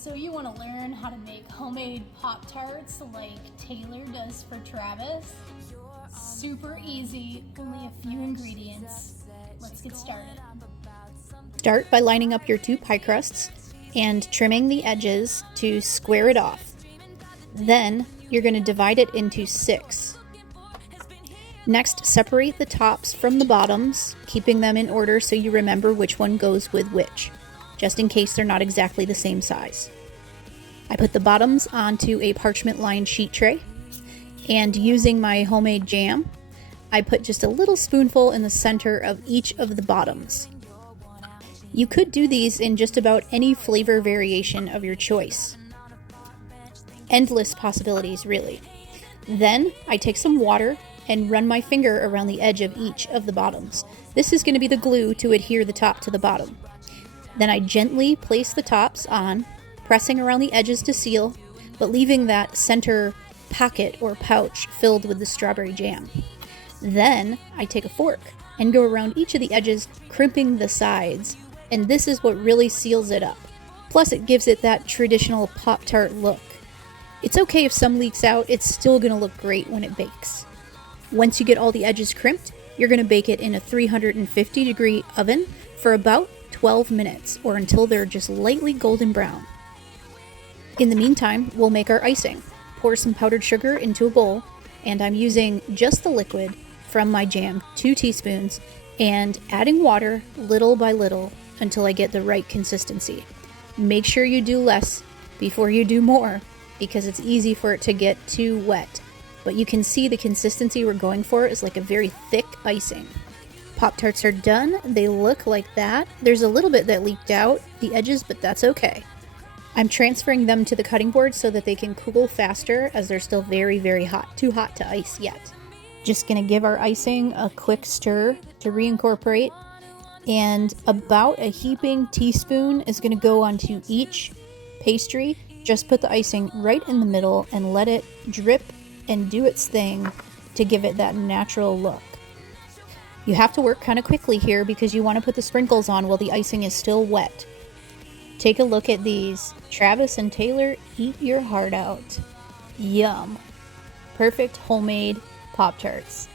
So you want to learn how to make homemade Pop-Tarts like Taylor does for Travis? Super easy, only a few ingredients. Let's get started. Start by lining up your 2 pie crusts and trimming the edges to square it off. Then you're going to divide it into 6. Next, separate the tops from the bottoms, keeping them in order so you remember which one goes with which, just in case they're not exactly the same size. I put the bottoms onto a parchment-lined sheet tray, and using my homemade jam, I put just a little spoonful in the center of each of the bottoms. You could do these in just about any flavor variation of your choice. Endless possibilities, really. Then I take some water and run my finger around the edge of each of the bottoms. This is going to be the glue to adhere the top to the bottom. Then I gently place the tops on, pressing around the edges to seal, but leaving that center pocket or pouch filled with the strawberry jam. Then I take a fork and go around each of the edges, crimping the sides, and this is what really seals it up. Plus it gives it that traditional Pop-Tart look. It's okay if some leaks out, it's still going to look great when it bakes. Once you get all the edges crimped, you're going to bake it in a 350-degree oven for about 12 minutes, or until they're just lightly golden brown. In the meantime, we'll make our icing. Pour some powdered sugar into a bowl, and I'm using just the liquid from my jam, 2 teaspoons, and adding water little by little until I get the right consistency. Make sure you do less before you do more, because it's easy for it to get too wet. But you can see the consistency we're going for is like a very thick icing. Pop-Tarts are done. They look like that. There's a little bit that leaked out, the edges, but that's okay. I'm transferring them to the cutting board so that they can cool faster, as they're still very, very hot. Too hot to ice yet. Just gonna give our icing a quick stir to reincorporate. And about a heaping teaspoon is gonna go onto each pastry. Just put the icing right in the middle and let it drip and do its thing to give it that natural look. You have to work kind of quickly here because you want to put the sprinkles on while the icing is still wet. Take a look at these. Travis and Taylor, eat your heart out. Yum. Perfect homemade Pop-Tarts.